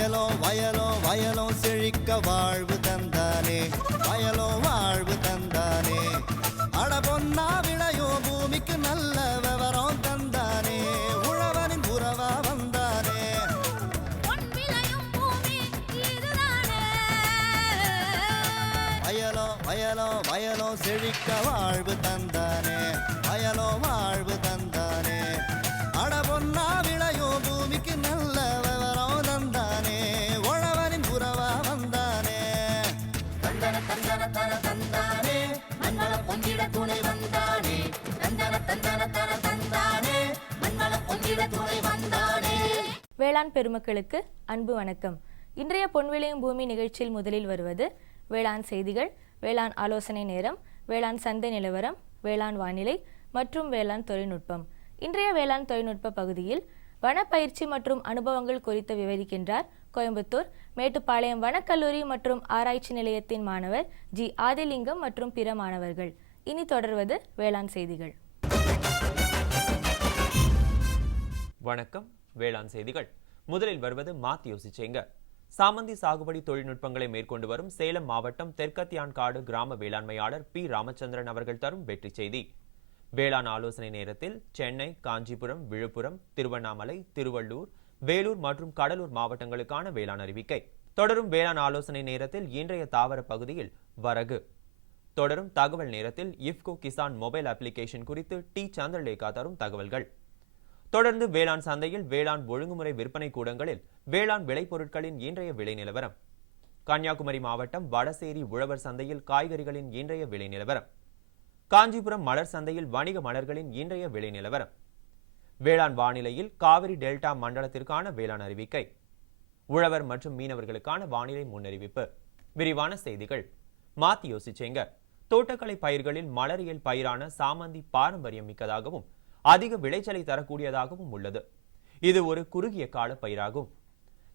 வயலோ வயலோ வயலோ செழிக்க வாழ்வு தந்தானே, வயலோ வாழ்வு தந்தானே. அட பொன்னா விளையோ பூமிக்கு நல்ல விவரம் தந்தானே, உழவனின் உறவா வந்தானே. வயலோ வயலோ வயலோ செழிக்க வாழ்வு தந்தானே, வயலோ வாழ்வு தந்தானே. அட பொன்னா விளையோ பூமிக்கு நல்ல விவரம் தந்தானே, உழவனின் உறவா வந்தானே. தந்தன தந்தன தன தந்தானே, மண்வள பொங்கிட துணை வந்தானே. தந்தன தந்தன தன தந்தானே, மண்வள பொங்கிட துணை வந்தானே. வேளாண் பெருமக்களுக்கு அன்பு வணக்கம். இன்றைய பொன்விளையும் பூமி நிகழ்ச்சியில் முதலில் வருவது வேளாண் செய்திகள், வேளாண் ஆலோசனை நேரம், வேளாண் சந்தை நிலவரம், வேளாண் வானிலை மற்றும் வேளாண் தொழில்நுட்பம். இன்றைய வேளாண் தொழில்நுட்ப பகுதியில் வனப்பயிற்சி மற்றும் அனுபவங்கள் குறித்து விவரிக்கின்றார் கோயம்புத்தூர் மேட்டுப்பாளையம் வனக்கல்லூரி மற்றும் ஆராய்ச்சி நிலையத்தின் மாணவர் ஜி ஆதிலிங்கம் மற்றும் பிற மாணவர்கள். இனி தொடர்வது வேளாண் செய்திகள். வணக்கம். வேளாண் செய்திகள். முதலில் வருவது மாத்தி யோசிச்சேங்க. சாமந்தி சாகுபடி தொழில்நுட்பங்களை மேற்கொண்டு வரும் சேலம் மாவட்டம் தெற்கத்தியான்காடு கிராம வேளாண்மையாளர் பி ராமச்சந்திரன் அவர்கள் தரும் வெற்றி செய்தி. வேளாண் ஆலோசனை நேரத்தில் சென்னை, காஞ்சிபுரம், விழுப்புரம், திருவண்ணாமலை, திருவள்ளூர், வேலூர் மற்றும் கடலூர் மாவட்டங்களுக்கான வேளாண் அறிவிக்கை. தொடரும் வேளாண் ஆலோசனை நேரத்தில் இன்றைய தாவர பகுதியில் வரகு. தொடரும் தகவல் நேரத்தில் இஃப்கோ கிசான் மொபைல் அப்ளிகேஷன் குறித்து டி சந்திரலேகா தரும் தகவல்கள். தொடர்ந்து வேளாண் சந்தையில் வேளாண் ஒழுங்குமுறை விற்பனை கூடங்களில் வேளாண் விளைபொருட்களின் இன்றைய விலை நிலவரம். கன்னியாகுமரி மாவட்டம் வடசேரி உழவர் சந்தையில் காய்கறிகளின் இன்றைய விலை நிலவரம். காஞ்சிபுரம் மலர் சந்தையில் வணிக மலர்களின் இன்றைய விலை நிலவரம். வேளாண் வானிலையில் காவிரி டெல்டா மண்டலத்திற்கான வேளாண் அறிவிக்கை. உழவர் மற்றும் மீனவர்களுக்கான வானிலை முன்னறிவிப்பு. விரிவான செய்திகள். மாத்தி யோசிச்சேங்க. தோட்டக்கலை பயிர்களில் மலரியல் பயிரான சாமந்தி பாரம்பரியம் மிக்கதாகவும் அதிக விளைச்சலை தரக்கூடியதாகவும் உள்ளது. இது ஒரு குறுகிய கால பயிராகும்.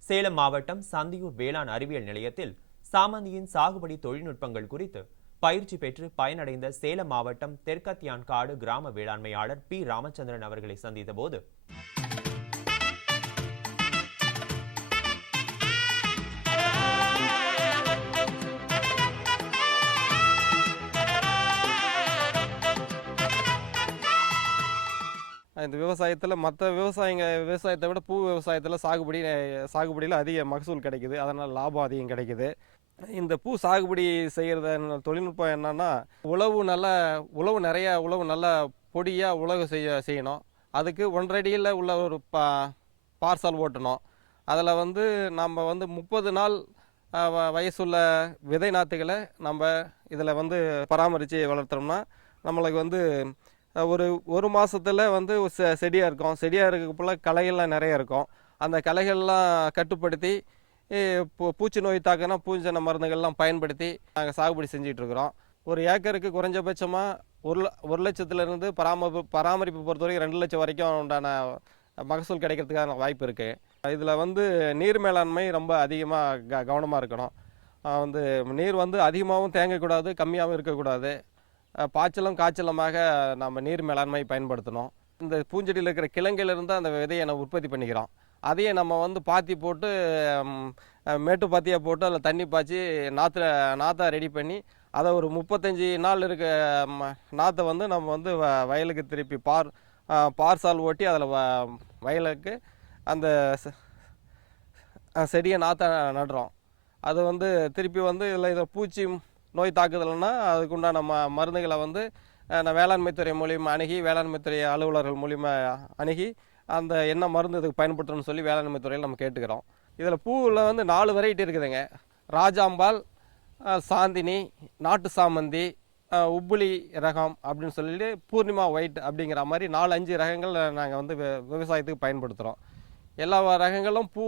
சேலம் மாவட்டம் சந்தியூர் வேளாண் அறிவியல் நிலையத்தில் சாமந்தியின் சாகுபடி தொழில்நுட்பங்கள் குறித்து பயிற்சி பெற்று பயனடைந்த சேலம் மாவட்டம் தெற்கத்தியான்காடு கிராம வேளாண்மையாளர் பி ராமச்சந்திரன் அவர்களை சந்தித்த போது இந்த விவசாயத்தில் மற்ற விவசாயத்தை விட பூ விவசாயத்தில் சாகுபடியில் அதிக மகசூல் கிடைக்குது, அதனால் லாபம் அதிகம் கிடைக்குது. இந்த பூ சாகுபடி செய்கிற தொழில்நுட்பம் என்னன்னா, உழவு நல்லா பொடியாக உழவு செய்யணும். அதுக்கு 1.5 அடியில் உள்ள ஒரு பார்சல் ஓட்டணும். அதில் நம்ம 30 நாள் வயசுள்ள விதை நாற்றுகளை நம்ம இதில் பராமரித்து வளர்த்தோம்னா நம்மளுக்கு ஒரு மாதத்தில் செடியாக இருக்கும். செடியாக இருக்கப்போல களைகள்லாம் நிறைய இருக்கும். அந்த களைகள்லாம் கட்டுப்படுத்தி பூச்சி நோய் தாக்கினா பூஞ்சன மருந்துகள்லாம் பயன்படுத்தி நாங்கள் சாகுபடி செஞ்சிட்ருக்குறோம். ஒரு ஏக்கருக்கு குறைஞ்சபட்சமாக 1 லட்சத்துலேருந்து பராமரிப்பு பொறுத்தவரைக்கும் 2 லட்சம் வரைக்கும் உண்டான மகசூல் கிடைக்கிறதுக்கான வாய்ப்பு இருக்குது. இதில் நீர் மேலாண்மை ரொம்ப அதிகமாக கவனமாக இருக்கணும். நீர் அதிகமாகவும் தேங்கக்கூடாது, கம்மியாகவும் இருக்கக்கூடாது. பாய்ச்சலும் காய்ச்சலமாக நம்ம நீர் மேலாண்மை பயன்படுத்தணும். இந்த பூஞ்செடியில் இருக்கிற கிழங்கிலிருந்து அந்த விதையை நம்ம உற்பத்தி பண்ணிக்கிறோம். அதையே நம்ம பாத்தி போட்டு மேட்டு பாத்தியாக போட்டு அதில் தண்ணி பாய்ச்சி நாற்றை ரெடி பண்ணி அதை ஒரு 35 நாள் இருக்க நாற்றை நம்ம வயலுக்கு திருப்பி பார்சால் ஓட்டி அதில் வயலுக்கு அந்த செடியை நாற்றை நடுறோம். அது திருப்பி இதில் பூச்சி நோய் தாக்குதல்னா அதுக்குண்டான மருந்துகளை நான் வேளாண்மைத்துறை மூலிமா அணுகி, வேளாண்மைத்துறை அலுவலர்கள் மூலிமா அணுகி அந்த என்ன மருந்து இதுக்கு பயன்படுத்தணும்னு சொல்லி வேளாண்மைத்துறையில் நம்ம கேட்டுக்கிறோம். இதில் பூவில் 4 வெரைட்டி இருக்குதுங்க. ராஜாம்பால், சாந்தினி, நாட்டு சாமந்தி, உப்புளி ரகம் அப்படின்னு சொல்லிட்டு பூர்ணிமா ஒயிட் அப்படிங்கிற மாதிரி 4-5 ரகங்கள் நாங்கள் விவசாயத்துக்கு பயன்படுத்துகிறோம். எல்லா ரகங்களும் பூ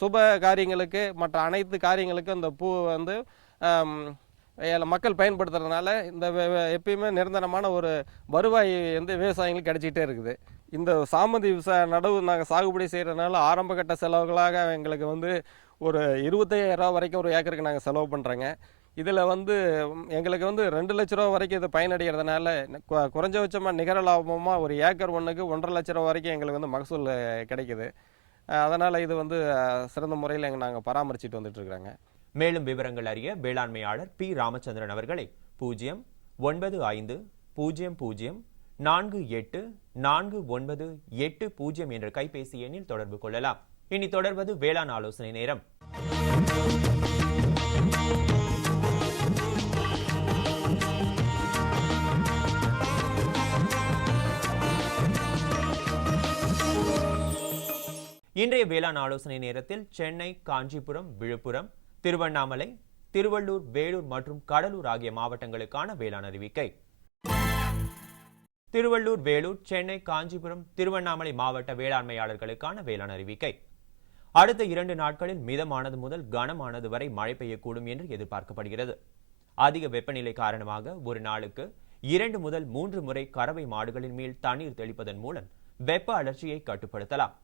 சுப காரியங்களுக்கு மற்ற அனைத்து காரியங்களுக்கும் இந்த பூ மக்கள் பயன்படுத்துறதுனால இந்த எப்பயுமே நிரந்தரமான ஒரு வருவாய் விவசாயிகளுக்கு கிடைச்சிக்கிட்டே இருக்குது. இந்த சாமந்தி நடவு நாங்கள் சாகுபடி செய்கிறதுனால ஆரம்ப கட்ட செலவுகளாக எங்களுக்கு ஒரு 25,000 ரூபா வரைக்கும் ஒரு ஏக்கருக்கு நாங்கள் செலவு பண்ணுறோங்க. இதில் எங்களுக்கு 2 லட்ச ரூபா வரைக்கும் இது பயனடைகிறதுனால குறைஞ்சபட்சமாக நிகர லாபமாக ஒரு ஏக்கர் ஒன்றுக்கு 1.5 லட்ச ரூபா வரைக்கும் எங்களுக்கு மகசூல் கிடைக்குது. அதனால் இது வந்து சிறந்த முறையில் நாங்கள் பராமரிச்சுட்டு வந்துட்டுருக்குறாங்க. மேலும் விவரங்கள் அறிய வேளாண்மையாளர் பி. ராமச்சந்திரன் அவர்களை 09500484980 என்ற கைபேசி எண்ணில் தொடர்பு கொள்ளலாம். இனி தொடர்வது வேளாண் ஆலோசனை நேரம். இன்றைய வேளாண் ஆலோசனை நேரத்தில் சென்னை, காஞ்சிபுரம், விழுப்புரம், திருவண்ணாமலை, திருவள்ளூர், வேலூர் மற்றும் கடலூர் ஆகிய மாவட்டங்களுக்கான வேளாண் அறிவிக்கை. திருவள்ளூர், வேலூர், சென்னை, காஞ்சிபுரம், திருவண்ணாமலை மாவட்ட வேளாண்மையாளர்களுக்கான வேளாண் அறிவிக்கை. அடுத்த 2 நாட்களில் மிதமானது முதல் கனமானது வரை மழை பெய்யக்கூடும் என்று எதிர்பார்க்கப்படுகிறது. அதிக வெப்பநிலை காரணமாக ஒரு நாளுக்கு 2 முதல் 3 முறை கறவை மாடுகளின் மேல் தண்ணீர் தெளிப்பதன் மூலம் வெப்ப அழற்சியை கட்டுப்படுத்தலாம்.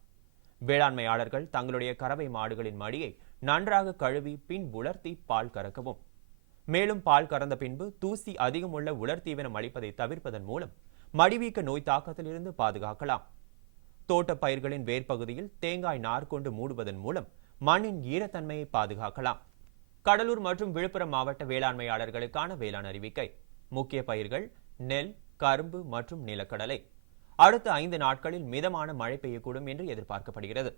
வேளாண்மையாளர்கள் தங்களுடைய கறவை மாடுகளின் மடியை நன்றாக கழுவி பின் உலர்த்தி பால் கறக்கவும். மேலும் பால் கறந்த பின்பு தூசி அதிகமுள்ள உலர் தீவனம் அளிப்பதை தவிர்ப்பதன் மூலம் மடிவீக்க நோய் தாக்கத்திலிருந்து பாதுகாக்கலாம். தோட்ட பயிர்களின் வேர்பகுதியில் தேங்காய் நார் கொண்டு மூடுவதன் மூலம் மண்ணின் ஈரத்தன்மையை பாதுகாக்கலாம். கடலூர் மற்றும் விழுப்புரம் மாவட்ட வேளாண்மையாளர்களுக்கான வேளாண் அறிவிக்கை. முக்கிய பயிர்கள் நெல், கரும்பு மற்றும் நிலக்கடலை. அடுத்த 5 நாட்களில் மிதமான மழை பெய்யக்கூடும் என்று எதிர்பார்க்கப்படுகிறது.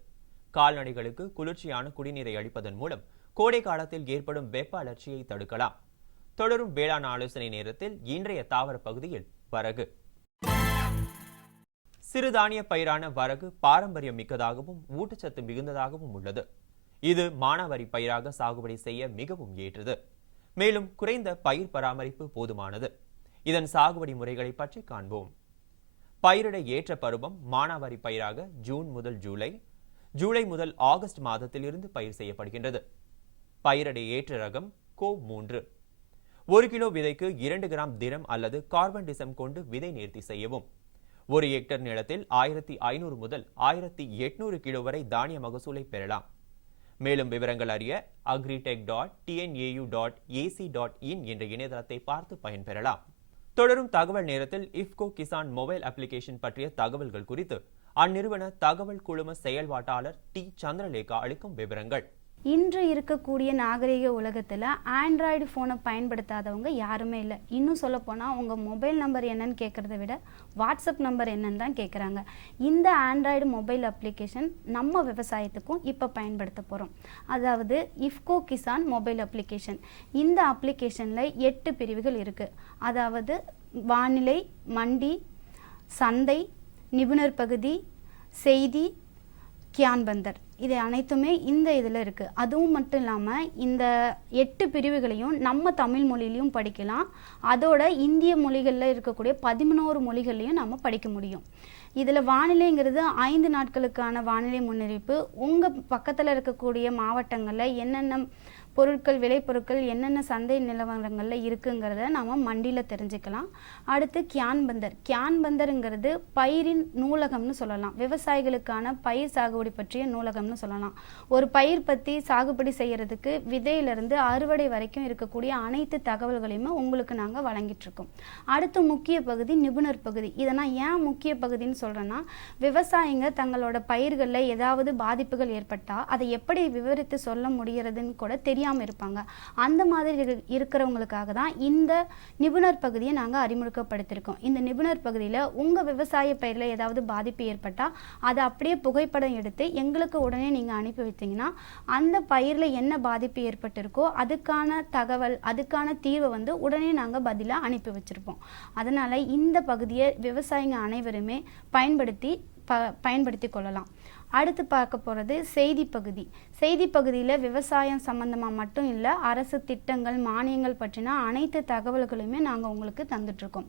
கால்நடைகளுக்கு குளிர்ச்சியான குடிநீரை அளிப்பதன் மூலம் கோடை காலத்தில் ஏற்படும் வெப்ப அழற்சியை தடுக்கலாம். தொடரும் வேளாண் ஆலோசனை நேரத்தில் இன்றைய தாவர பகுதியில் வரகு. சிறுதானிய பயிரான வரகு பாரம்பரியம் மிக்கதாகவும் ஊட்டச்சத்து மிகுந்ததாகவும் உள்ளது. இது மானாவாரி பயிராக சாகுபடி செய்ய மிகவும் ஏற்றது. மேலும் குறைந்த பயிர் பராமரிப்பு போதுமானது. இதன் சாகுபடி முறைகளை பற்றி காண்போம். பயிரிட ஏற்ற பருவம் மானாவாரி பயிராக ஜூன் முதல் ஜூலை, ஜூலை முதல் ஆகஸ்ட் மாதத்திலிருந்து பயிர் செய்யப்படுகின்றது. பயிரிட ஏற்ற ரகம் கோ 3. 1 கிலோ விதைக்கு 2 கிராம் தினம் அல்லது கார்பன் டிசம் கொண்டு விதை நேர்த்தி செய்யவும். 1 ஹெக்டர் நிலத்தில் 1500 முதல் 1800 கிலோ வரை தானிய மகசூலை பெறலாம். மேலும் விவரங்கள் அறிய agritech.tnau.ac.in என்ற இணையதளத்தை பார்த்து பயன்பெறலாம். தொடரும் தகவல் நேரத்தில் இஃப்கோ கிசான் மொபைல் அப்ளிகேஷன் பற்றிய தகவல்கள் குறித்து அந்நிறுவன தகவல் குழும செயல்பாட்டாளர் டி. சந்திரலேகா அளிக்கும் விவரங்கள். இன்று இருக்கக்கூடிய நாகரிக உலகத்தில் ஆண்ட்ராய்டு ஃபோனை பயன்படுத்தாதவங்க யாருமே இல்லை. இன்னும் சொல்லப்போனால் உங்கள் மொபைல் நம்பர் என்னன்னு கேட்குறத விட வாட்ஸ்அப் நம்பர் என்னன்னு தான் கேட்குறாங்க. இந்த ஆண்ட்ராய்டு மொபைல் அப்ளிகேஷன் நம்ம விவசாயத்துக்கும் இப்போ பயன்படுத்த போகிறோம். அதாவது இஃப்கோ கிசான் மொபைல் அப்ளிகேஷன். இந்த அப்ளிகேஷனில் 8 பிரிவுகள் இருக்குது. அதாவது வானிலை, மண்டி, சந்தை, நிபுணர் பகுதி, செய்தி, கியான்பந்தர், இது அனைத்துமே இந்த இதில் இருக்குது. அதுவும் மட்டும் இல்லாமல் இந்த 8 பிரிவுகளையும் நம்ம தமிழ் மொழியிலையும் படிக்கலாம். அதோட இந்திய மொழிகளில் இருக்கக்கூடிய 11 மொழிகள்லையும் நம்ம படிக்க முடியும். இதில் வானிலைங்கிறது 5 நாட்களுக்கான வானிலை முன்னறிவிப்பு. உங்கள் பக்கத்தில் இருக்கக்கூடிய மாவட்டங்களில் என்னென்ன பொருட்கள், விளைபொருட்கள் என்னென்ன சந்தை நிலவரங்களில் இருக்குங்கிறத நம்ம மண்டியில் தெரிஞ்சுக்கலாம். அடுத்து கியான்பந்தர். கியான்பந்தருங்கிறது பயிரின் நூலகம்னு சொல்லலாம். விவசாயிகளுக்கான பயிர் சாகுபடி பற்றிய நூலகம்னு சொல்லலாம். ஒரு பயிர் பற்றி சாகுபடி செய்கிறதுக்கு விதையிலிருந்து அறுவடை வரைக்கும் இருக்கக்கூடிய அனைத்து தகவல்களையுமே உங்களுக்கு நாங்கள் வழங்கிட்டுருக்கோம். அடுத்து முக்கிய பகுதி நிபுணர் பகுதி. இதை நான் ஏன் முக்கிய பகுதின்னு சொல்கிறேன்னா, விவசாயிங்க தங்களோட பயிர்களில் ஏதாவது பாதிப்புகள் ஏற்பட்டால் அதை எப்படி விவரித்து சொல்ல முடிகிறதுன்னு கூட தெரியாமல் இருப்பாங்க. அந்த மாதிரி இருக்கிறவங்களுக்காக தான் இந்த நிபுணர் பகுதியை நாங்கள் அறிமுகப்படுத்தியிருக்கோம். இந்த நிபுணர் பகுதியில் உங்கள் விவசாய பயிரில் ஏதாவது பாதிப்பு ஏற்பட்டால் அதை அப்படியே புகைப்படம் எடுத்து எங்களுக்கு உடனே நீங்கள் அனுப்பி வைத்தீங்கன்னா அந்த பயிரில் என்ன பாதிப்பு ஏற்பட்டிருக்கோ அதுக்கான தகவல், அதுக்கான தீர்வை வந்து உடனே நாங்கள் பதிலாக அனுப்பி வச்சுருப்போம். அதனால் இந்த பகுதியை விவசாயிங்க அனைவருமே பயன்படுத்தி கொள்ளலாம். அடுத்து பார்க்க போகிறது செய்தி பகுதி. செய்தி பகுதியில் விவசாயம் சம்மந்தமாக மட்டும் இல்லை, அரசு திட்டங்கள், மானியங்கள் பற்றின அனைத்து தகவல்களையுமே நாங்கள் உங்களுக்கு தந்துட்டுருக்கோம்.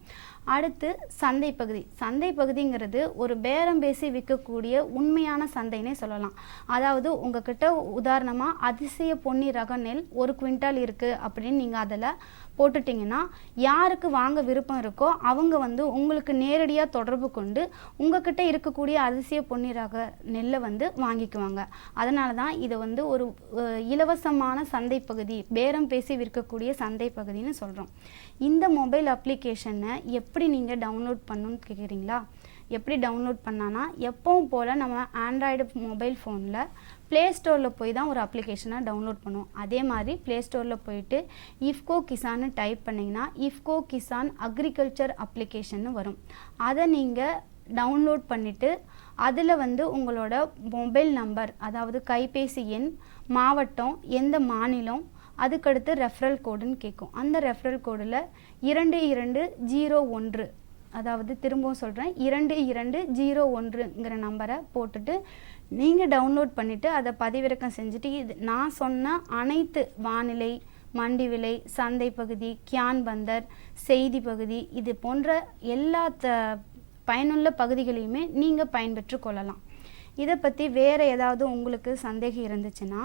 அடுத்து சந்தை பகுதி. சந்தை பகுதிங்கிறது ஒரு பேரம் பேசி விற்கக்கூடிய உண்மையான சந்தைன்னே சொல்லலாம். அதாவது உங்ககிட்ட உதாரணமாக அதிசய பொன்னி ரக நெல் 1 குவிண்டால் இருக்குது அப்படின்னு நீங்கள் அதில் போட்டுட்டிங்கன்னா யாருக்கு வாங்க விருப்பம் இருக்கோ அவங்க வந்து உங்களுக்கு நேரடியாக தொடர்பு கொண்டு உங்ககிட்ட இருக்கக்கூடிய அதிசய பொன்னி ரக நெல்லை வந்து வாங்கிக்குவாங்க. அதனால தான் இதை வந்து ஒரு இலவசமான சந்தை பகுதி, பேரம் பேசி விற்கக்கூடிய சந்தை பகுதின்னு சொல்கிறோம். இந்த மொபைல் அப்ளிகேஷனை எப்படி நீங்கள் டவுன்லோட் பண்ணணும்னு கேட்குறீங்களா? எப்படி டவுன்லோட் பண்ணான்னா, எப்பவும் போல் நம்ம ஆண்ட்ராய்டு மொபைல் ஃபோனில் ப்ளே ஸ்டோரில் போய் தான் ஒரு அப்ளிகேஷனை டவுன்லோட் பண்ணுவோம். அதே மாதிரி ப்ளே ஸ்டோரில் போயிட்டு இஃப்கோ கிசான்னு டைப் பண்ணிங்கன்னா இஃப்கோ கிசான் அக்ரிகல்ச்சர் அப்ளிகேஷன்னு வரும். அதை நீங்கள் டவுன்லோட் பண்ணிவிட்டு அதில் வந்து உங்களோட மொபைல் நம்பர், அதாவது கைபேசி எண், மாவட்டம், எந்த மாநிலம், அதுக்கடுத்து ரெஃபரல் கோடுன்னு கேட்கும். அந்த ரெஃபரல் கோடில் 2201, அதாவது திரும்பவும் சொல்கிறேன், 2201ங்கிற நம்பரை போட்டுட்டு நீங்கள் டவுன்லோட் பண்ணிவிட்டு அதை பதிவிறக்கம் செஞ்சுட்டு, இது நான் சொன்ன அனைத்து வானிலை, மண்டி விலை, சந்தை பகுதி, கியான் பந்தர், செய்தி பகுதி, இது போன்ற எல்லா பயனுள்ள பகுதிகளையுமே நீங்கள் பயன்பெற்று கொள்ளலாம். இதை பற்றி வேறு ஏதாவது உங்களுக்கு சந்தேகம் இருந்துச்சுன்னா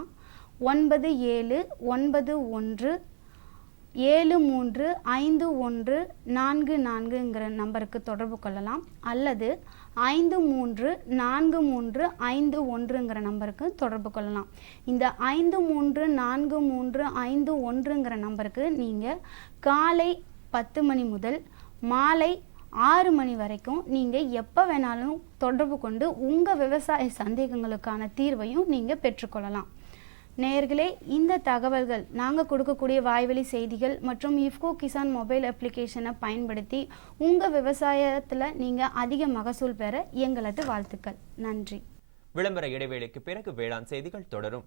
9711735144ங்கிற நம்பருக்கு தொடர்பு கொள்ளலாம். அல்லது 534351ங்கிற நம்பருக்கு தொடர்பு கொள்ளலாம். இந்த 534351ங்கிற நம்பருக்கு நீங்கள் காலை 10 மணி முதல் மாலை 6 மணி வரைக்கும் நீங்கள் எப்போ வேணாலும் தொடர்பு கொண்டு உங்கள் விவசாய சந்தேகங்களுக்கான தீர்வையும் நீங்கள் பெற்றுக்கொள்ளலாம். நேயர்களே, இந்த தகவல்கள் நாங்கள் கொடுக்கக்கூடிய வாய்வழி செய்திகள் மற்றும் இஃப்கோ கிசான் மொபைல் அப்ளிகேஷனை பயன்படுத்தி உங்கள் விவசாயத்தில் நீங்கள் அதிக மகசூல் பெற எங்களது வாழ்த்துக்கள். நன்றி. விளம்பர இடைவேளைக்கு பிறகு வேளாண் செய்திகள் தொடரும்.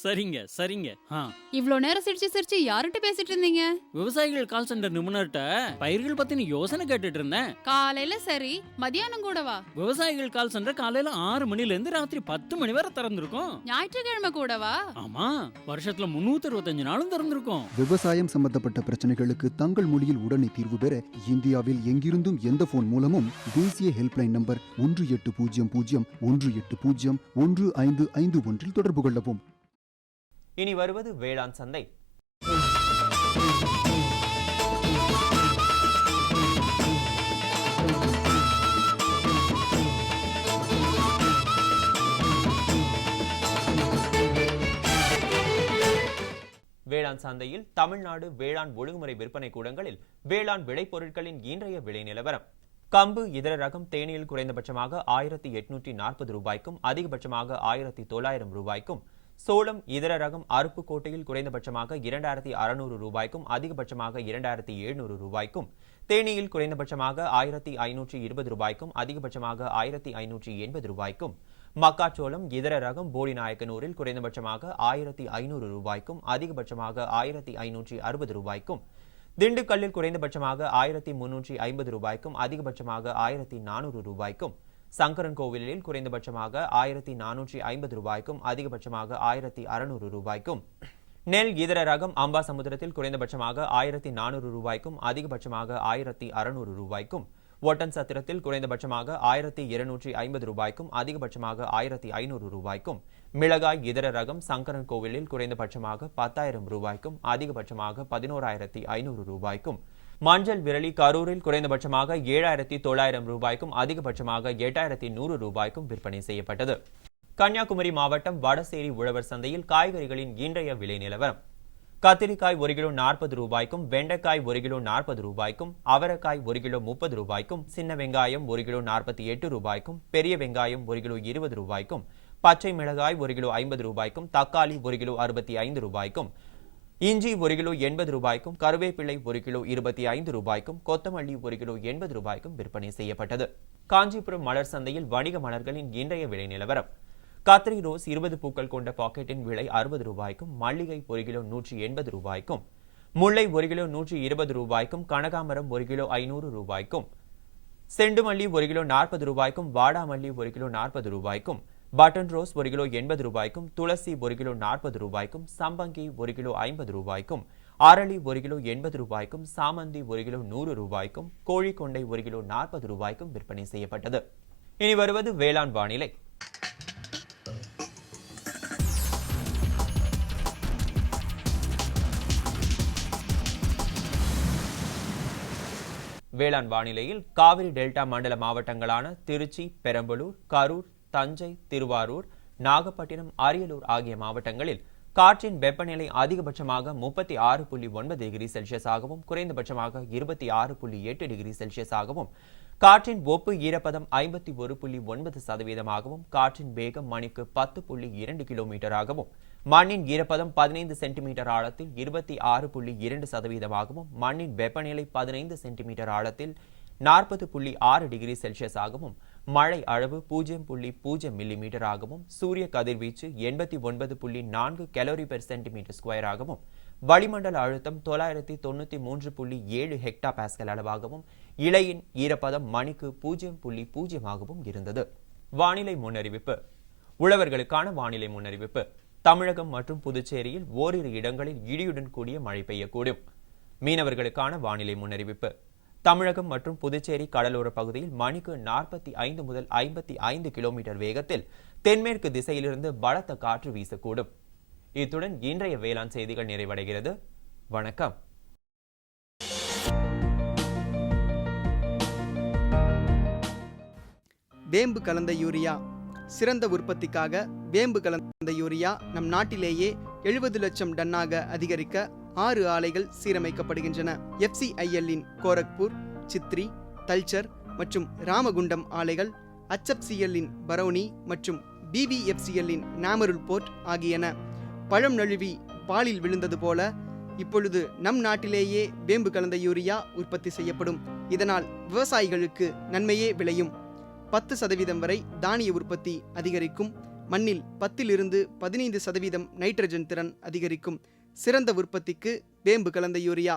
சரிங்க சரிங்க. இவ்ளோ நேரம் சிரிச்சு யார்கிட்ட பேசிட்டு இருந்தீங்க? விவசாயிகள் கால் சென்டர் நிபுணர்கிட்ட பயிர்கள் பத்தின யோசனை கேட்டுட்டு இருந்தேன். காலையில சரி, மதியானம் கூடவா? விவசாயிகள் கால் சென்டர் காலையில 6 மணில இருந்து ராத்திரி 10 மணி வரை திறந்திருக்கும். ஞாயிற்றுக்கிழமை கூடவா? ஆமா, வருஷத்துல 365 நாளும் திறந்திருக்கும். விவசாயம் சம்பந்தப்பட்ட பிரச்சனைகளுக்கு தங்கள் மொழியில் உடனே தீர்வு பெற இந்தியாவில் எங்கிருந்தும் எந்த போன் மூலமும் தேசிய ஹெல்ப்லைன் நம்பர் 1800 தொடர்பு கொள்ளவும். இனி வருவது வேளாண் சந்தை. வேளாண் சந்தையில் தமிழ்நாடு வேளாண் ஒழுங்குமுறை விற்பனை கூடங்களில் வேளாண் விளைபொருட்களின் இன்றைய விலை நிலவரம். கம்பு இதர ரகம் தேனியில் குறைந்தபட்சமாக 1840 ரூபாய்க்கும் அதிகபட்சமாக 1900 ரூபாய்க்கும், சோளம் இதர ரகம் அருப்புக்கோட்டையில் குறைந்தபட்சமாக 2600 ரூபாய்க்கும் அதிகபட்சமாக 2700 ரூபாய்க்கும், தேனியில் குறைந்தபட்சமாக 1520 ரூபாய்க்கும் அதிகபட்சமாக 1580 ரூபாய்க்கும், மக்காச்சோளம் இதர ரகம் போடிநாயக்கனூரில் குறைந்தபட்சமாக 1500 ரூபாய்க்கும் அதிகபட்சமாக 1560 ரூபாய்க்கும், திண்டுக்கல்லில் குறைந்தபட்சமாக 1350 ரூபாய்க்கும் அதிகபட்சமாக 1400 ரூபாய்க்கும், சங்கரன் கோவிலில் குறைந்தபட்சமாக 1450 ரூபாய்க்கும் அதிகபட்சமாக 1600 ரூபாய்க்கும், நெல் இதர ரகம் அம்பாசமுத்திரத்தில் குறைந்தபட்சமாக 1400 ரூபாய்க்கும் அதிகபட்சமாக 1600 ரூபாய்க்கும், ஒட்டன் சத்திரத்தில் குறைந்தபட்சமாக 1250 ரூபாய்க்கும் அதிகபட்சமாக 1500 ரூபாய்க்கும், மிளகாய் இதர ரகம் சங்கரன் கோவிலில் குறைந்தபட்சமாக 10,000 ரூபாய்க்கும் அதிகபட்சமாக 11,500 ரூபாய்க்கும், மஞ்சள் விரலி கரூரில் குறைந்தபட்சமாக 7,900 ரூபாய்க்கும் அதிகபட்சமாக 8,100 ரூபாய்க்கும் விற்பனை செய்யப்பட்டது. கன்னியாகுமரி மாவட்டம் வடசேரி உழவர் சந்தையில் காய்கறிகளின் இன்றைய விலை நிலவரம். கத்திரிக்காய் 1 கிலோ 40 ரூபாய்க்கும், வெண்டைக்காய் 1 கிலோ 40 ரூபாய்க்கும், அவரைக்காய் 1 கிலோ 30 ரூபாய்க்கும், சின்ன வெங்காயம் 1 கிலோ 48 ரூபாய்க்கும், பெரிய வெங்காயம் 1 கிலோ 20 ரூபாய்க்கும், பச்சை மிளகாய் 1 கிலோ 50 ரூபாய்க்கும், தக்காளி 1 கிலோ 65 ரூபாய்க்கும், இஞ்சி 1 கிலோ 80 ரூபாய்க்கும், கருவேப்பிலை 1 கிலோ 25 ரூபாய்க்கும், கொத்தமல்லி 1 கிலோ 80 ரூபாய்க்கும் விற்பனை செய்யப்பட்டது. காஞ்சிபுரம் மலர் சந்தையில் வணிக மலர்களின் இன்றைய விலை நிலவரம். கத்திரி ரோஸ் 20 பூக்கள் கொண்ட பாக்கெட்டின் விலை 60 ரூபாய்க்கும், மல்லிகை 1 கிலோ 180 ரூபாய்க்கும், முல்லை 1 கிலோ 120 ரூபாய்க்கும், கனகாமரம் 1 கிலோ 500 ரூபாய்க்கும், செண்டுமல்லி 1 கிலோ 40 ரூபாய்க்கும், வாடாமல்லி 1 கிலோ 40 ரூபாய்க்கும், பட்டன் ரோஸ் 1 கிலோ 80 ரூபாய்க்கும், துளசி 1 கிலோ 40 ரூபாய்க்கும், சம்பங்கி 1 கிலோ 50 ரூபாய்க்கும், அரளி 1 கிலோ 80 ரூபாய்க்கும், சாமந்தி 1 கிலோ 100 ரூபாய்க்கும், கோழிக்கொண்டை 1 கிலோ 40 ரூபாய்க்கும் விற்பனை செய்யப்பட்டது. இனி வருவது வேளாண் வானிலை. வேளாண் வானிலையில் காவிரி டெல்டா மண்டல மாவட்டங்களான திருச்சி, பெரம்பலூர், கரூர், தஞ்சை, திருவாரூர், நாகப்பட்டினம், அரியலூர் ஆகிய மாவட்டங்களில் காற்றின் வெப்பநிலை அதிகபட்சமாக 36.9 டிகிரி செல்சியஸாகவும் குறைந்தபட்சமாக 26.8 டிகிரி செல்சியஸாகவும், காற்றின் ஒப்பு ஈரப்பதம் 51.9%ஆகவும் காற்றின் வேகம் மணிக்கு 10.2 கிலோமீட்டராகவும் மண்ணின் ஈரப்பதம் 15 சென்டிமீட்டர் ஆழத்தில் 26.2%ஆகவும் மண்ணின் வெப்பநிலை 15 சென்டிமீட்டர் ஆழத்தில் 40.6 டிகிரி செல்சியஸாகவும் மழை அளவு 0.0 மில்லிமீட்டராகவும் சூரிய கதிர்வீச்சு 89.4 கலோரி பெர் சென்டிமீட்டர் ஸ்கொயராகவும் வளிமண்டல அழுத்தம் 993.7 ஹெக்டா பாஸ்கல் அளவாகவும் இலையின் ஈரப்பதம் மணிக்கு 0.0 இருந்தது. வானிலை முன்னறிவிப்பு. உழவர்களுக்கான வானிலை முன்னறிவிப்பு. தமிழகம் மற்றும் புதுச்சேரியில் ஓரிரு இடங்களில் இடியுடன் கூடிய மழை பெய்யக்கூடும். மீனவர்களுக்கான வானிலை முன்னறிவிப்பு. தமிழகம் மற்றும் புதுச்சேரி கடலோர பகுதியில் மணிக்கு 45 முதல் 55 கிலோமீட்டர் வேகத்தில் தென்மேற்கு திசையிலிருந்து பலத்த காற்று வீசக்கூடும். இத்துடன் இன்றைய வேளாண் செய்திகள் நிறைவடைகிறது. வணக்கம். வேம்பு கலந்த யூரியா. சிறந்த உற்பத்திக்காக வேம்பு கலந்த யூரியா நம் நாட்டிலேயே 70 லட்சம் டன்னாக அதிகரிக்க 6 ஆலைகள் சீரமைக்கப்படுகின்றன. FCIL-இன் கோரக்பூர், சித்ரி, தல்சர் மற்றும் ராமகுண்டம் ஆலைகள், HFCL-இன் பரௌனி மற்றும் BVFCL-இன் நாமருல் போர்ட் ஆகியன. பழம் நழுவி பாலில் விழுந்தது போல இப்பொழுது நம் நாட்டிலேயே வேம்பு கலந்த யூரியா உற்பத்தி செய்யப்படும். இதனால் விவசாயிகளுக்கு நன்மையே விளையும். 10% வரை தானிய உற்பத்தி அதிகரிக்கும். மண்ணில் 10 to 15% நைட்ரஜன் திறன் அதிகரிக்கும். சிறந்த உற்பத்திக்கு வேம்பு கலந்த யூரியா.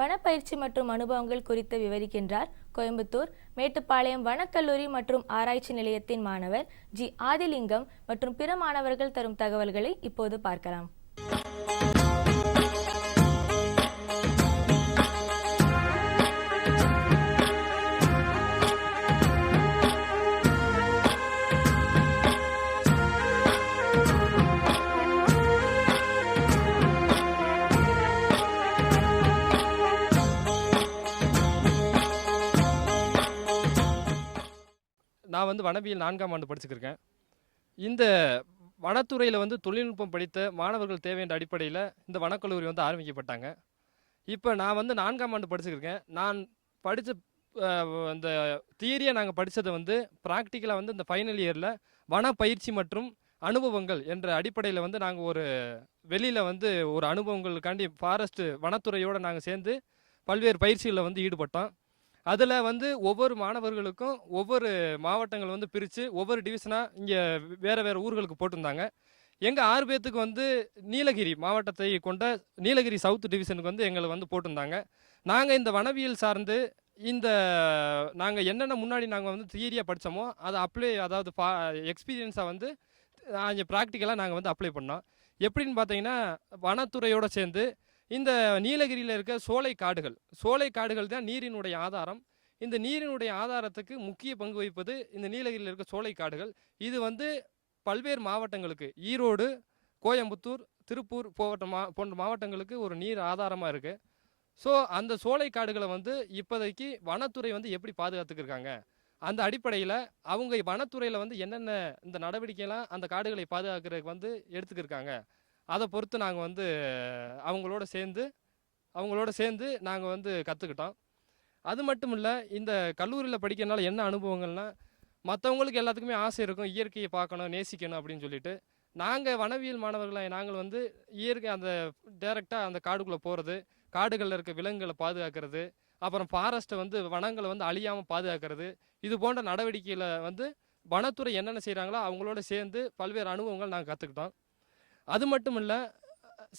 வனப்பயிற்சி மற்றும் அனுபவங்கள் குறித்து விவரிக்கின்றார் கோயம்புத்தூர் மேட்டுப்பாளையம் வனக்கல்லூரி மற்றும் ஆராய்ச்சி நிலையத்தின் மாணவர் ஜி ஆதிலிங்கம் மற்றும் பிற மாணவர்கள் தரும் தகவல்களை இப்போது பார்க்கலாம். நான் வந்து வனவியல் 4ஆம் ஆண்டு படிச்சுக்கிருக்கேன். இந்த வனத்துறையில் வந்து தொழில்நுட்பம் படித்த மாணவர்கள் தேவை என்ற அடிப்படையில் இந்த வனக்கல்லூரி வந்து ஆரம்பிக்கப்பட்டாங்க. இப்போ நான் வந்து 4ஆம் ஆண்டு படிச்சுக்கிருக்கேன். நான் படித்த அந்த தியரியை நாங்கள் படித்ததை வந்து ப்ராக்டிக்கலாக வந்து இந்த ஃபைனல் இயரில் வன பயிற்சி மற்றும் அனுபவங்கள் என்ற அடிப்படையில் வந்து நாங்கள் ஒரு வெளியில் வந்து ஒரு அனுபவங்களுக்காண்டி ஃபாரஸ்ட்டு வனத்துறையோடு நாங்கள் சேர்ந்து பல்வேறு பயிற்சிகளில் வந்து ஈடுபட்டோம். அதில் வந்து ஒவ்வொரு மாணவர்களுக்கும் ஒவ்வொரு மாவட்டங்கள் வந்து பிரித்து ஒவ்வொரு டிவிஷனாக இங்கே வேறு வேறு ஊர்களுக்கு போட்டிருந்தாங்க. எங்கள் 6 பேர்த்துக்கு வந்து நீலகிரி மாவட்டத்தை கொண்ட நீலகிரி சவுத் டிவிஷனுக்கு வந்து எங்களை வந்து போட்டிருந்தாங்க. நாங்கள் இந்த வனவியல் சார்ந்து இந்த நாங்கள் என்னென்ன முன்னாடி நாங்கள் வந்து தியரியாக படித்தோமோ அதை அதாவது எக்ஸ்பீரியன்ஸாக வந்து இங்கே ப்ராக்டிக்கலாக நாங்கள் வந்து அப்ளை பண்ணோம். எப்படின்னு பார்த்தீங்கன்னா வனத்துறையோடு சேர்ந்து இந்த நீலகிரியில் இருக்க சோலை காடுகள் தான் நீரினுடைய ஆதாரம். இந்த நீரினுடைய ஆதாரத்துக்கு முக்கிய பங்கு வகிப்பது இந்த நீலகிரியில் இருக்க சோலை காடுகள். இது வந்து பல்வேறு மாவட்டங்களுக்கு ஈரோடு, கோயம்புத்தூர், திருப்பூர் போன்ற மாவட்டங்களுக்கு ஒரு நீர் ஆதாரமாக இருக்குது. ஸோ அந்த சோலை காடுகளை வந்து இப்போதைக்கு வனத்துறை வந்து எப்படி பாதுகாத்துக்கிருக்காங்க, அந்த அடிப்படையில் அவங்க வனத்துறையில் வந்து என்னென்ன இந்த நடவடிக்கைலாம் அந்த காடுகளை பாதுகாக்கிறதுக்கு வந்து எடுத்துக்கிருக்காங்க, அதை பொறுத்து நாங்கள் வந்து அவங்களோட சேர்ந்து நாங்கள் வந்து கற்றுக்கிட்டோம். அது மட்டும் இல்லை, இந்த கல்லூரியில் படிக்கிறதுனால என்ன அனுபவங்கள்னால் மற்றவங்களுக்கு எல்லாத்துக்குமே ஆசை இருக்கும் இயற்கையை பார்க்கணும், நேசிக்கணும் அப்படின்னு சொல்லிட்டு. நாங்கள் வனவியல் மாணவர்களை நாங்கள் வந்து இயற்கை அந்த டைரெக்டாக அந்த காடுக்குள்ளே போகிறது, காடுகளில் இருக்க விலங்குகளை பாதுகாக்கிறது, அப்புறம் ஃபாரஸ்ட்டை வந்து வனங்களை வந்து அழியாமல் பாதுகாக்கிறது, இது போன்ற நடவடிக்கையில் வந்து வனத்துறை என்னென்ன செய்கிறாங்களோ அவங்களோட சேர்ந்து பல்வேறு அனுபவங்கள் நாங்கள் கற்றுக்கிட்டோம். அது மட்டும் இல்லை,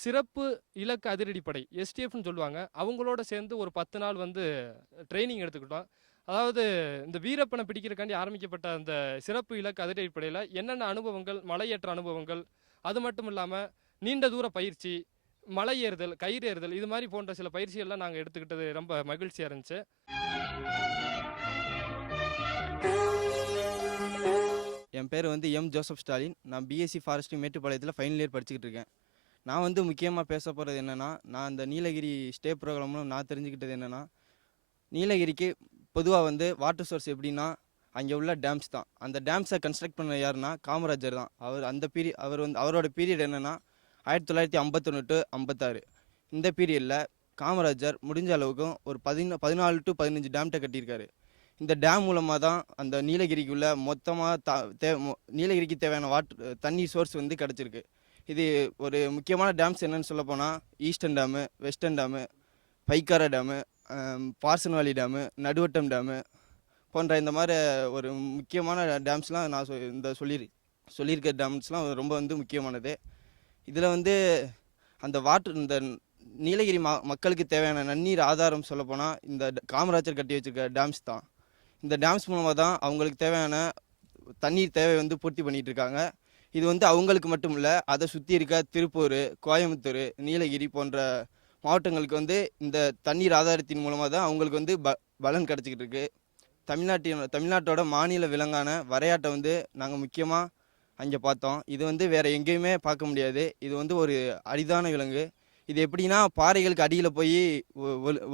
சிறப்பு இலக்கு அதிரடிப்படை STFன்னு சொல்லுவாங்க, அவங்களோட சேர்ந்து ஒரு 10 நாள் வந்து ட்ரைனிங் எடுத்துக்கிட்டோம். அதாவது இந்த வீரப்பனை பிடிக்கிறதுக்காண்டி ஆரம்பிக்கப்பட்ட அந்த சிறப்பு இலக்கு அதிரடிப்படையில் என்னென்ன அனுபவங்கள், மலையேற்ற அனுபவங்கள், அது மட்டும் இல்லாமல் நீண்ட தூர பயிற்சி, மலை ஏறுதல், கயிறு ஏறுதல், இது மாதிரி போன்ற சில பயிற்சிகள்லாம் நாங்கள் எடுத்துக்கிட்டது ரொம்ப மகிழ்ச்சியாக இருந்துச்சு. என் பேர் வந்து ஜோசப் ஸ்டாலின். நான் BSc ஃபாரஸ்ட்ரி மேட்டுப்பாளையத்தில் ஃபைனல் இயர் படிச்சுக்கிட்டு இருக்கேன். நான் வந்து முக்கியமாக பேச போகிறது என்னென்னா, நான் இந்த நீலகிரி ஸ்டே ப்ரோக்ராமில் நான் தெரிஞ்சுக்கிட்டது என்னென்னா, நீலகிரிக்கு பொதுவாக வந்து வாட்டர் சோர்ஸ் எப்படின்னா அங்கே உள்ள டேம்ஸ் தான். அந்த டேம்ஸை கன்ஸ்ட்ரக்ட் பண்ண யாருன்னா காமராஜர் தான். அவர் வந்து அவரோட பீரியட் என்னென்னா 1951 to 56. இந்த பீரியடில் காமராஜர் முடிஞ்ச அளவுக்கும் ஒரு 14 to 15 டேம்கிட்ட கட்டியிருக்காரு. இந்த டேம் மூலமாக தான் அந்த நீலகிரிக்குள்ளே மொத்தமாக நீலகிரிக்கு தேவையான தண்ணீர் சோர்ஸ் வந்து கிடச்சிருக்கு. இது ஒரு முக்கியமான டேம்ஸ் என்னென்னு சொல்லப்போனால் eastern dam, western dam, Pykara dam, Parson Valley dam, Naduvattam dam போன்ற இந்த மாதிரி ஒரு முக்கியமான டேம்ஸ்லாம் நான் சொல்லியிருக்க டேம்ஸ்லாம் ரொம்ப வந்து முக்கியமானது. இதில் வந்து அந்த இந்த நீலகிரி மக்களுக்கு தேவையான நன்னீர் ஆதாரம் சொல்லப்போனால் இந்த காமராஜர் கட்டி வச்சிருக்க டேம்ஸ் தான். இந்த டேம்ஸ் மூலமாக தான் அவங்களுக்கு தேவையான தண்ணீர் தேவை வந்து பூர்த்தி பண்ணிகிட்டு இருக்காங்க. இது வந்து அவங்களுக்கு மட்டும் இல்லை, அதை சுற்றி இருக்க திருப்பூர், கோயம்புத்தூர், நீலகிரி போன்ற மாவட்டங்களுக்கு வந்து இந்த தண்ணீர் ஆதாரத்தின் மூலமாக தான் அவங்களுக்கு வந்து பலன் கிடச்சிக்கிட்டு இருக்கு. தமிழ்நாட்டோட மாநில விலங்கான வரையாட்டை வந்து நாங்கள் முக்கியமாக அங்கே பார்த்தோம். இது வந்து வேறு எங்கேயுமே பார்க்க முடியாது. இது வந்து ஒரு அரிதான விலங்கு. இது எப்படின்னா பாறைகளுக்கு அடியில் போய்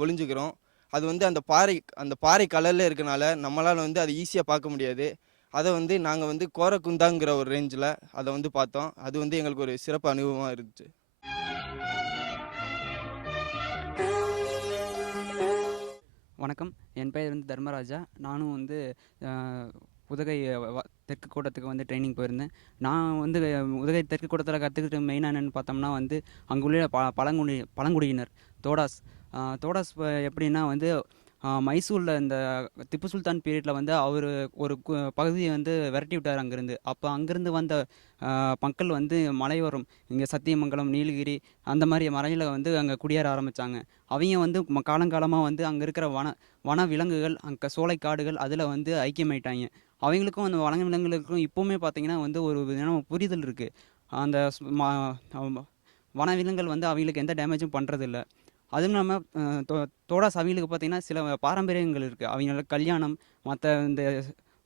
ஒளிஞ்சுக்கிறோம். அது வந்து அந்த பாறை கலரில் இருக்கனால நம்மளால் வந்து அதை ஈஸியாக பார்க்க முடியாது. அதை வந்து நாங்கள் வந்து கோரக்குந்தாங்கிற ஒரு ரேஞ்சில் அதை வந்து பார்த்தோம். அது வந்து எங்களுக்கு ஒரு சிறப்பு அனுபவமாக இருந்துச்சு. வணக்கம், என் பெயர் வந்து தர்மராஜா. நானும் வந்து உதகை தெற்கு கூட்டத்துக்கு வந்து ட்ரைனிங் போயிருந்தேன். நான் வந்து உதகை தெற்கு கூட்டத்தில் கற்றுக்கிட்டு மெயினாக என்னென்னு பார்த்தோம்னா வந்து அங்கே உள்ள பழங்குடியினர் தோடாஸ் எப்படின்னா வந்து மைசூரில் இந்த திப்பு சுல்தான் பீரியடில் வந்து அவர் ஒரு பகுதியை வந்து விரட்டி விட்டார் அங்கேருந்து. அப்போ அங்கேருந்து வந்த மக்கள் வந்து மலையோரம் இங்கே சத்தியமங்கலம், நீலகிரி அந்த மாதிரி மலையில் வந்து அங்கே குடியேற ஆரம்பித்தாங்க. அவங்க வந்து காலங்காலமாக வந்து அங்கே இருக்கிற வன விலங்குகள், அங்கே சோலைக்காடுகள் அதில் வந்து ஐக்கியமாயிட்டாங்க. அவங்களுக்கும் அந்த வன விலங்குகளுக்கும் இப்போவுமே பார்த்திங்கன்னா வந்து ஒரு புரிதல் இருக்குது. அந்த வன விலங்குகள் வந்து அவங்களுக்கு எந்த டேமேஜும் பண்ணுறதில்ல. அதுவும் இல்லாமல் தோடாஸ் அவங்களுக்கு பார்த்திங்கன்னா சில பாரம்பரியங்கள் இருக்குது. அவங்களோட கல்யாணம், மற்ற இந்த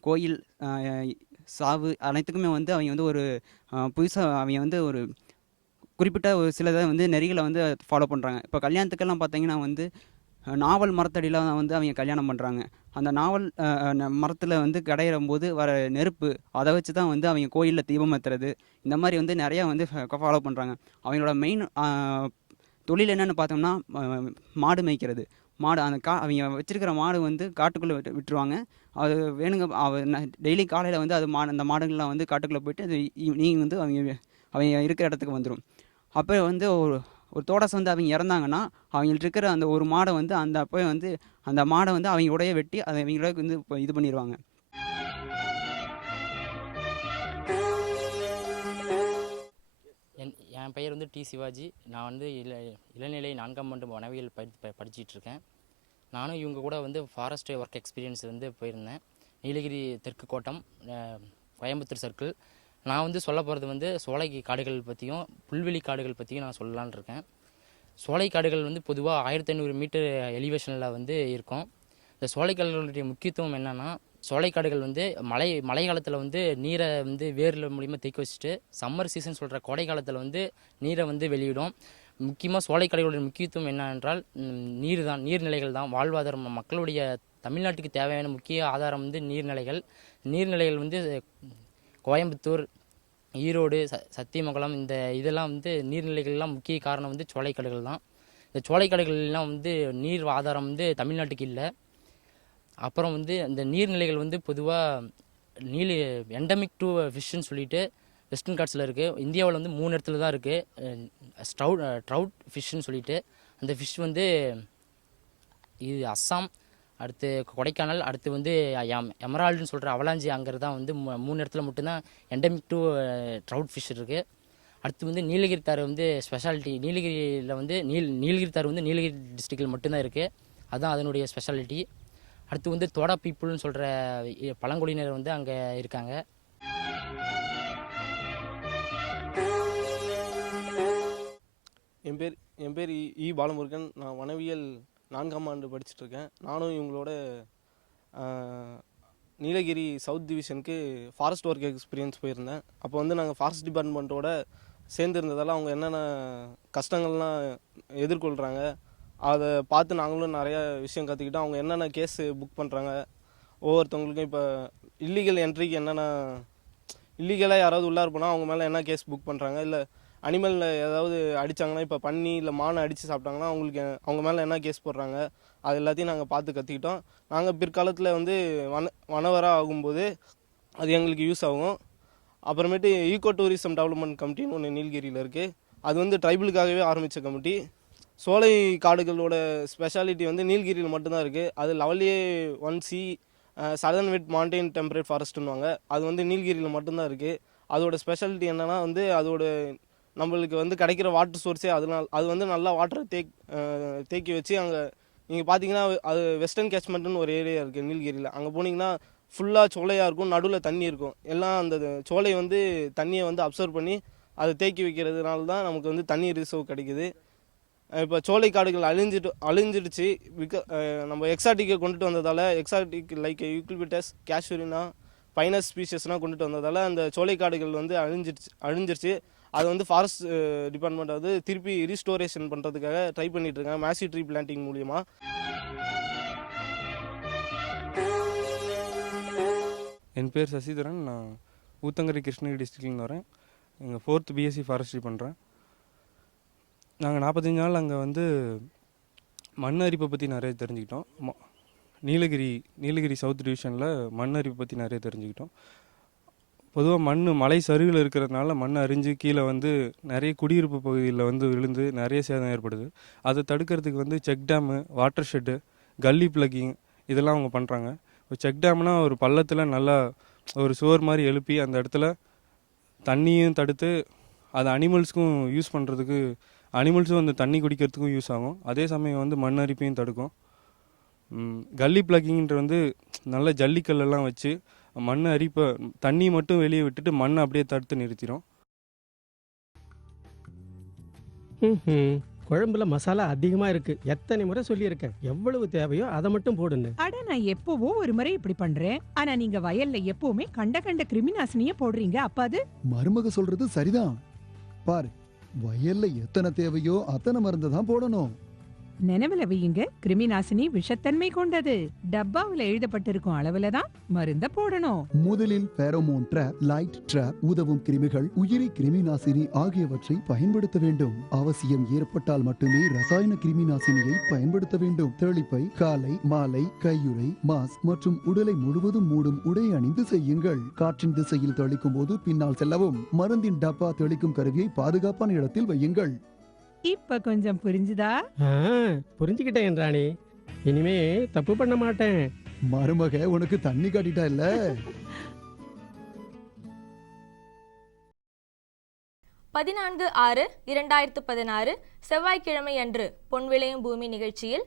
கோயில், சாவு அனைத்துக்குமே வந்து அவங்க வந்து ஒரு புதுசாக அவங்க வந்து ஒரு குறிப்பிட்ட ஒரு சிலதை வந்து நெறிகளை வந்து ஃபாலோ பண்ணுறாங்க. இப்போ கல்யாணத்துக்கெல்லாம் பார்த்திங்கன்னா வந்து நாவல் மரத்தடியில் வந்து அவங்க கல்யாணம் பண்ணுறாங்க. அந்த நாவல் மரத்தில் வந்து கடையிறும் போது வர நெருப்பு அதை வச்சு தான் வந்து அவங்க கோயிலில் தீபம் ஏற்றுறது. இந்த மாதிரி வந்து நிறையா வந்து ஃபாலோ பண்ணுறாங்க. அவங்களோட மெயின் தொழில் என்னென்னு பார்த்தோம்னா மாடு மேய்க்கிறது. அவங்க வச்சுருக்கிற மாடு வந்து காட்டுக்குள்ளே விட்டுருவாங்க. அது வேணுங்க டெய்லி காலையில் வந்து அந்த மாடுகள்லாம் வந்து காட்டுக்குள்ளே போயிட்டு அது ஈவினிங் வந்து அவங்க இருக்கிற இடத்துக்கு வந்துடும். அப்போ வந்து ஒரு தோடாஸ் வந்து அவங்க இறந்தாங்கன்னா அவங்கள்ட்ட இருக்கிற அந்த ஒரு மாடை வந்து அந்த மாடை வந்து அவங்களோடைய வெட்டி அதை அவங்களோட வந்து இது பண்ணிடுவாங்க. என் பெயர் வந்து டி சிவாஜி. நான் வந்து இளநிலை 4ஆம் ஆண்டு வனவியல் படிச்சிட்ருக்கேன். நானும் இவங்க கூட வந்து ஃபாரஸ்ட் ஒர்க் எக்ஸ்பீரியன்ஸ் வந்து போயிருந்தேன். நீலகிரி தெற்கு கோட்டம், கோயம்புத்தூர் சர்க்கிள். நான் வந்து சொல்ல போகிறது வந்து சோலை காடுகள் பற்றியும் புல்வெளி காடுகள் பற்றியும் நான் சொல்லலான் இருக்கேன். சோலை காடுகள் வந்து பொதுவாக 1500 மீட்டர் எலிவேஷனில் வந்து இருக்கும். இந்த சோலை காடுகளுடைய முக்கியத்துவம் என்னென்னா, சோலைக்காடுகள் வந்து மழை காலத்தில் வந்து நீரை வந்து வேரில் மூலிமா தேக்கி வச்சுட்டு சம்மர் சீசன் சொல்கிற கோடை காலத்தில் வந்து நீரை வந்து வெளியிடும். முக்கியமாக சோலைக்காடுகளுடைய முக்கியத்துவம் என்னவென்றால் நீர்நிலைகள் தான் வாழ்வாதாரம். மக்களுடைய தமிழ்நாட்டுக்கு தேவையான முக்கிய ஆதாரம் வந்து நீர்நிலைகள் வந்து கோயம்புத்தூர், ஈரோடு, சத்தியமங்கலம் இதெல்லாம் வந்து நீர்நிலைகள்லாம் முக்கிய காரணம் வந்து சோலைக்காடுகள் தான். இந்த சோலைக்காடுகள்லாம் வந்து நீர் ஆதாரம் வந்து தமிழ்நாட்டுக்கு இல்லை. அப்புறம் வந்து இந்த நீர்நிலைகள் வந்து பொதுவாக எண்டமிக் டு ஃபிஷ்ஷுன்னு சொல்லிட்டு வெஸ்டர்ன் காட்ஸில் இருக்குது. இந்தியாவில் வந்து 3 இடத்துல தான் இருக்குது. ட்ரவுட் ஃபிஷ்ஷுன்னு சொல்லிட்டு அந்த ஃபிஷ் வந்து இது அஸ்ஸாம், அடுத்து கொடைக்கானல், அடுத்து வந்து எமரால்டுன்னு சொல்கிற அவலாஞ்சி அங்கே தான் வந்து 3 இடத்துல மட்டும்தான் எண்டமிக் டு ட்ரவுட் ஃபிஷ் இருக்குது. அடுத்து வந்து நீலகிரி தார் வந்து ஸ்பெஷாலிட்டி. நீலகிரியில் வந்து நீலகிரி தார் வந்து நீலகிரி டிஸ்ட்ரிக்டில் மட்டும்தான் இருக்குது. அதுதான் அதனுடைய ஸ்பெஷாலிட்டி. அடுத்து வந்து தோடா பீப்புள்னு சொல்கிற பழங்குடியினர் வந்து அங்கே இருக்காங்க. என் பேர் இ பாலமுருகன். நான் வனவியல் 4ஆம் ஆண்டு படிச்சுட்ருக்கேன். நானும் இவங்களோட நீலகிரி சவுத் டிவிஷனுக்கு ஃபாரஸ்ட் ஒர்க் எக்ஸ்பீரியன்ஸ் போயிருந்தேன். அப்போ வந்து நாங்கள் ஃபாரஸ்ட் டிபார்ட்மெண்ட்டோட சேர்ந்து இருந்ததால் அவங்க என்னென்ன கஷ்டங்கள்லாம் எதிர்கொள்கிறாங்க அதை பார்த்து நாங்களும் நிறையா விஷயம் கற்றுக்கிட்டோம். அவங்க என்னென்ன கேஸு புக் பண்ணுறாங்க, ஒவ்வொருத்தவங்களுக்கும் இப்போ இல்லீகல் என்ட்ரிக்கு என்னென்ன இல்லீகலாக யாராவது உள்ளார போனால் அவங்க மேலே என்ன கேஸ் புக் பண்ணுறாங்க, இல்லை அனிமலில் ஏதாவது அடித்தாங்கன்னா, இப்போ பன்னி இல்லை மானை அடித்து சாப்பிட்டாங்கன்னா அவங்களுக்கு அவங்க மேலே என்ன கேஸ் போடுறாங்க, அது எல்லாத்தையும் நாங்கள் பார்த்து கற்றுக்கிட்டோம். நாங்கள் பிற்காலத்தில் வந்து வனவராக ஆகும்போது அது எங்களுக்கு யூஸ் ஆகும். அப்புறமேட்டு ஈகோ டூரிசம் டெவலப்மெண்ட் கமிட்டின்னு ஒன்று நீலகிரியில் இருக்குது. அது வந்து ட்ரைபலுக்காகவே ஆரம்பித்த கமிட்டி. சோலை காடுகளோட ஸ்பெஷாலிட்டி வந்து நீலகிரியில் மட்டும்தான் இருக்குது. அது லெவல்லே 1C சதர்ன் வெட் மாண்டெயின் டெம்பரேட் ஃபாரஸ்ட்டுன்னுவாங்க. அது வந்து நீலகிரியில் மட்டும்தான் இருக்குது. அதோட ஸ்பெஷாலிட்டி என்னென்னா வந்து அதோட நம்மளுக்கு வந்து கிடைக்கிற வாட்டர் சோர்ஸே அது வந்து நல்லா வாட்டரை தேக்கி வச்சு அங்கே நீங்கள் பார்த்தீங்கன்னா அது வெஸ்டர்ன் கேட்ச்மெண்ட்டுன்னு ஒரு ஏரியா இருக்குது நீலகிரியில். அங்கே போனீங்கன்னா ஃபுல்லாக சோலையாக இருக்கும், நடுவில் தண்ணி இருக்கும். எல்லாம் அந்த சோலை வந்து தண்ணியை வந்து அப்சர்வ் பண்ணி அதை தேக்கி வைக்கிறதுனால தான் நமக்கு வந்து தண்ணி ரிசர்வ் கிடைக்குது. இப்போ சோலை காடுகள் அழிஞ்சிடுச்சு. நம்ம எக்ஸாட்டிக்கை கொண்டுட்டு வந்ததால், எக்ஸாட்டிக் லைக் யூக்லிபிட்டஸ், கேஷுரினா, பைனஸ் ஸ்பீஷஸ்லாம் கொண்டுட்டு வந்ததால் அந்த சோலை காடுகள் வந்து அழிஞ்சிருச்சு. அது வந்து ஃபாரஸ்ட் டிபார்ட்மெண்ட் வந்து திருப்பி ரீஸ்டோரேஷன் பண்ணுறதுக்காக ட்ரை பண்ணிட்டு இருக்காங்க மேசிவ் ட்ரீ பிளான்டிங் மூலிமா. என் பேர் சசிதரன். நான் ஊத்தங்கரை கிருஷ்ணகிரி டிஸ்ட்ரிக்ட்லேருந்து வரேன். இங்கே 4th BSc ஃபாரஸ்ட்ரி பண்ணுறேன். நாங்கள் 45 நாள் அங்கே வந்து மண் அரிப்பை பற்றி நிறைய தெரிஞ்சுக்கிட்டோம். நீலகிரி சவுத் டிவிஷனில் மண் அரிப்பை பற்றி நிறைய தெரிஞ்சுக்கிட்டோம். பொதுவாக மலை சரிவில் இருக்கிறதுனால மண் அரிஞ்சு கீழே வந்து நிறைய குடியிருப்பு பகுதியில் வந்து விழுந்து நிறைய சேதம் ஏற்படுது. அதை தடுக்கிறதுக்கு வந்து செக் டேமு, வாட்டர் ஷெட்டு, கல்லி பிளக்கிங் இதெல்லாம் அவங்க பண்ணுறாங்க. இப்போ செக் டேம்னா ஒரு பள்ளத்தில் நல்லா ஒரு சுவர் மாதிரி எழுப்பி அந்த இடத்துல தண்ணியும் தடுத்து அது அனிமல்ஸ்க்கும் யூஸ் பண்ணுறதுக்கு, அனிமல்ஸும் அந்த தண்ணி குடிக்கிறதுக்கும் யூஸ் ஆகும். அதே சமயம் வந்து மண் அரிப்பையும் தடுக்கும். கல்லி பிளக்கிங்ன்ற வந்து நல்ல ஜல்லிக்கல்லெல்லாம் வச்சு மண் அரிப்பை தண்ணி மட்டும் வெளியே விட்டுட்டு மண்ணை அப்படியே தடுத்து நிறுத்திடும். குழம்புல மசாலா அதிகமா இருக்கு. எத்தனை முறை சொல்லியிருக்கேன், எவ்வளவு தேவையோ அதை மட்டும் போடுன்னு. அட நான் எப்பவோ ஒரு முறை இப்படி பண்றேன். ஆனா நீங்க வயல்ல எப்பவுமே கண்ட கிருமிநாசினியே போடுறீங்க. அப்ப அது மருமக சொல்றது சரிதான். பாரு, வயல்ல எத்தனை தேவையோ அத்தனை மருந்து தான் போடணும். நினைவுல வையுங்க, கிருமிநாசினி விஷத்தன்மை கொண்டது. டப்பாவுல எழுதப்பட்டிருக்கும் அளவுல தான் மருந்த போடணும். முதலில் பேரோமோன் ட்ராப், லைட் ட்ராப், உதவும் கிருமிகள், உயிரி கிருமிநாசினி ஆகியவற்றை பயன்படுத்த வேண்டும். அவசியம் ஏற்பட்டால் மட்டுமே ரசாயன கிருமிநாசினியை பயன்படுத்த வேண்டும். தெளிப்பை காலை மாலை கையுறை, மாஸ்க் மற்றும் உடலை முழுவதும் மூடும் உடை அணிந்து செய்யுங்கள். காற்றின் திசையில் தெளிக்கும் போது பின்னால் செல்லவும். மருந்தின் டப்பா தெளிக்கும் கருவியை பாதுகாப்பான இடத்தில் வையுங்கள். இப்ப கொஞ்சம் புரிஞ்சுதா? புரிஞ்சுக்கிட்டேன் ராணி, இனிமே தப்பு பண்ண மாட்டேன். மருமக உனக்கு தண்ணி காட்டிட்டா இல்ல. 14/6/2016 செவ்வாய்க்கிழமை அன்று பொன் விளையும் பூமி நிகழ்ச்சியில்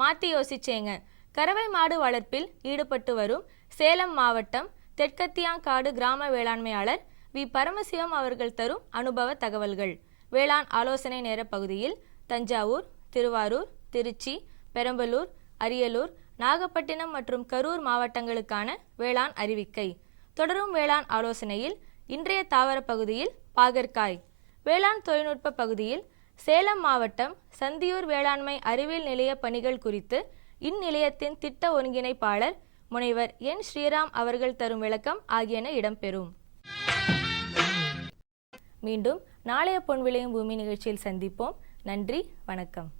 மாத்தி யோசிச்சேங்க. கறவை மாடு வளர்ப்பில் ஈடுபட்டு வரும் சேலம் மாவட்டம் தெற்கத்தியாங்காடு கிராம வேளாண்மையாளர் வி. பரமசிவம் அவர்கள் தரும் அனுபவ தகவல்கள். வேளாண் ஆலோசனை நேர பகுதியில் தஞ்சாவூர், திருவாரூர், திருச்சி, பெரம்பலூர், அரியலூர், நாகப்பட்டினம் மற்றும் கரூர் மாவட்டங்களுக்கான வேளாண் அறிவிக்கை. தொடரும் வேளாண் ஆலோசனையில் இன்றைய தாவர பகுதியில் பாகற்காய். வேளாண் தொழில்நுட்ப பகுதியில் சேலம் மாவட்டம் சந்தியூர் வேளாண்மை அறிவியல் நிலைய பணிகள் குறித்து இந்நிலையத்தின் திட்ட ஒருங்கிணைப்பாளர் முனைவர் என். ஸ்ரீராம் அவர்கள் தரும் விளக்கம் ஆகியன இடம்பெறும். மீண்டும் நாளைய பொன் விளையும் பூமி நிகழ்ச்சியில் சந்திப்போம். நன்றி, வணக்கம்.